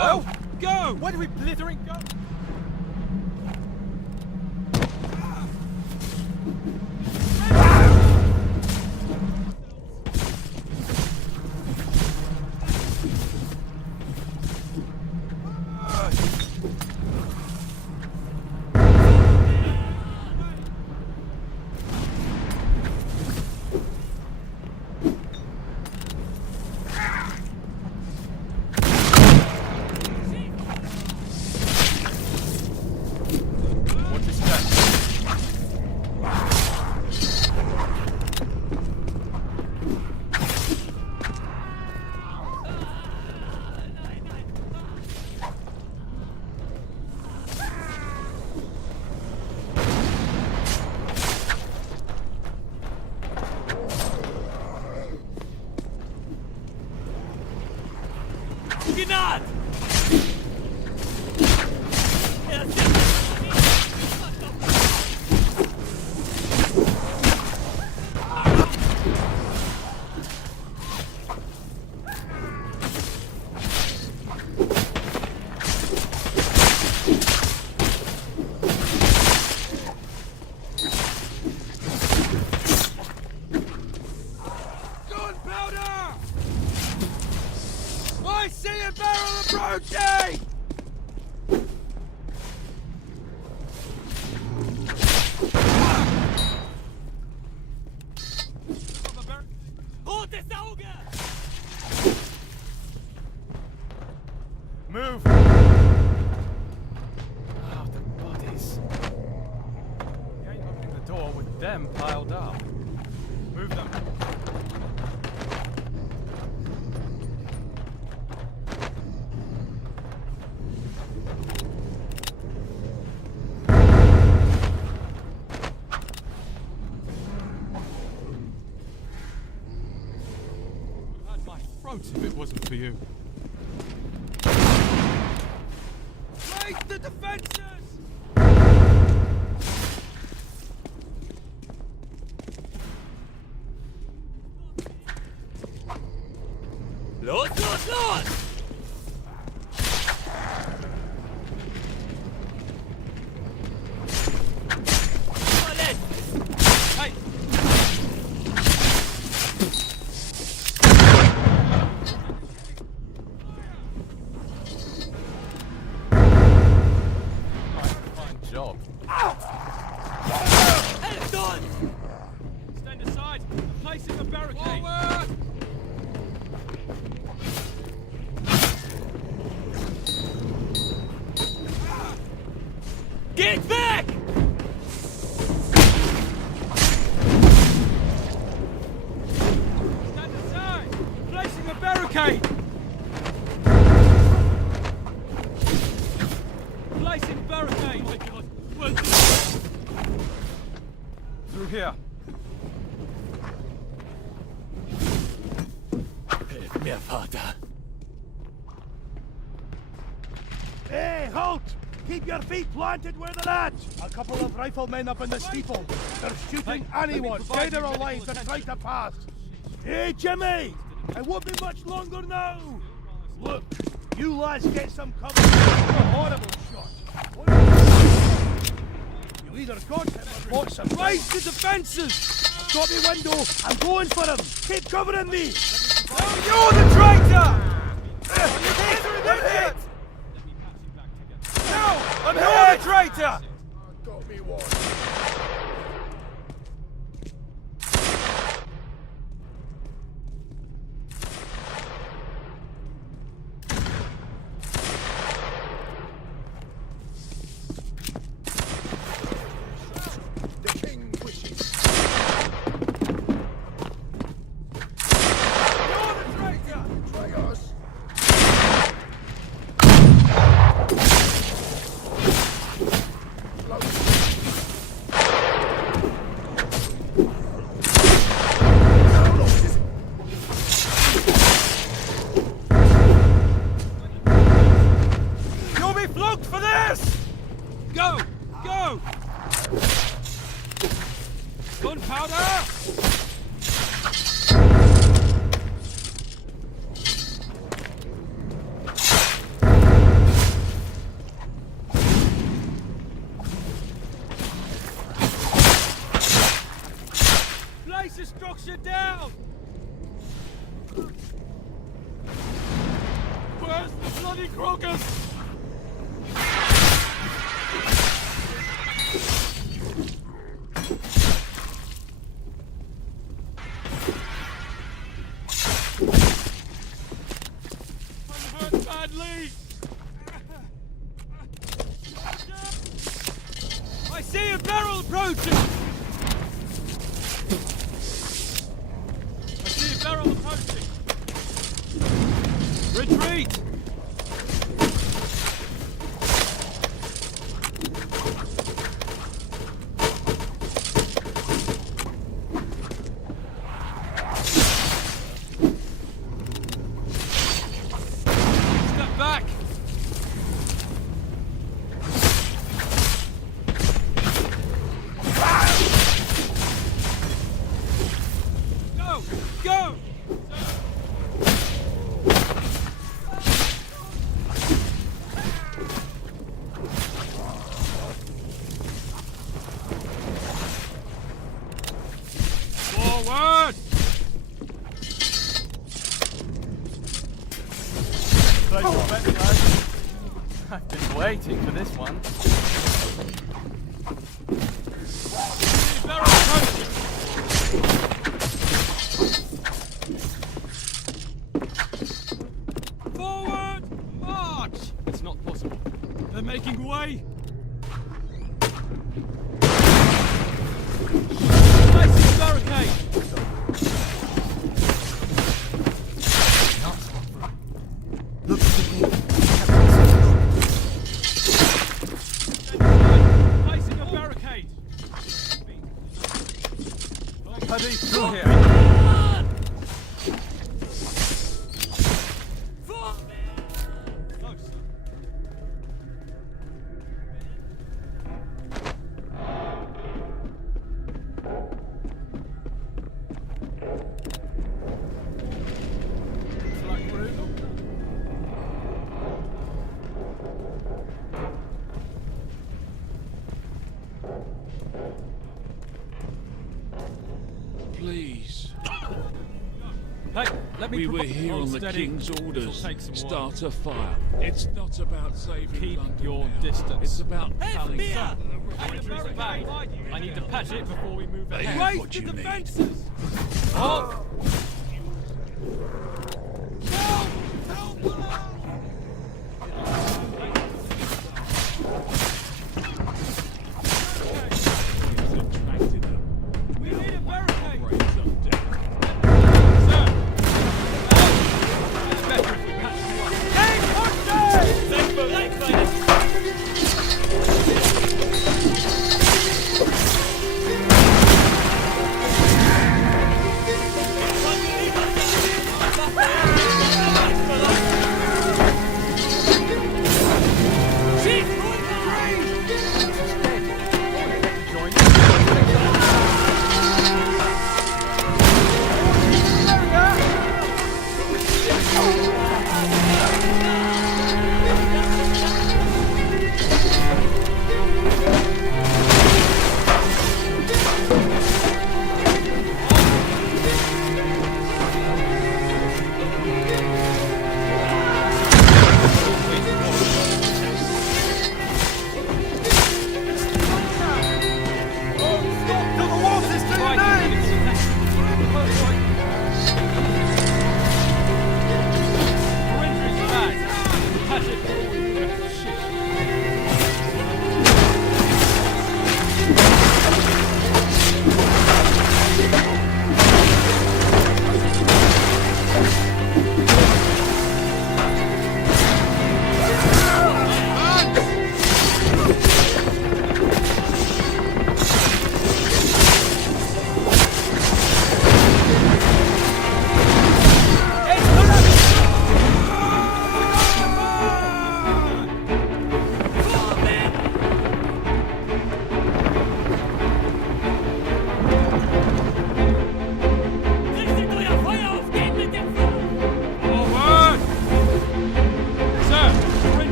Go! Go! Where do we blithering go? Gnad! Gunpowder! I see a barrel approaching! Rotes Auge! Move! Oh, the bodies. You ain't opening the door with them piled up. Move them. If it wasn't for you. Break the defenses! Los, los, los! Hey! Job. Elton! Stand aside. Placing a barricade. Forward! Get back! Stand aside. Placing a barricade. Placing barricade. Oh my God. Through here. Hilf mir, Vater. Hey, halt! Keep your feet planted where they're at! A couple of riflemen up in the steeple. They're shooting anyone, dead or alive, that try to pass. Hey, Jimmy! It won't be much longer now! Look, you lads get some cover. A horrible shot. You either got him or bought some. Raise the defenses! I've got me window. I'm going for him. Keep covering me. No, you're the traitor! You're idiot! No, I'm you're the traitor! Got me one. The king wishes. You're the traitor! Try us. Archer down! Where's the bloody Krokus? I'm hurt badly! I see a barrel approaching! I see a barrel approaching! Retreat! Step back! Go! Go! Forward! I've been waiting for this one. Barrel approaching! Forward! March! It's not possible. They're making way! Placing barricade! Look at the Placing a barricade! Paddy, through here! Close. Like room. Please. Hey, let me We were here Hold on the steady. King's This'll orders. take some Start a fire. It's not about saving Keep London your now. distance. It's about Hey, telling Mia! London I need to patch it before we move They ahead. have Raise what the you need. defenses!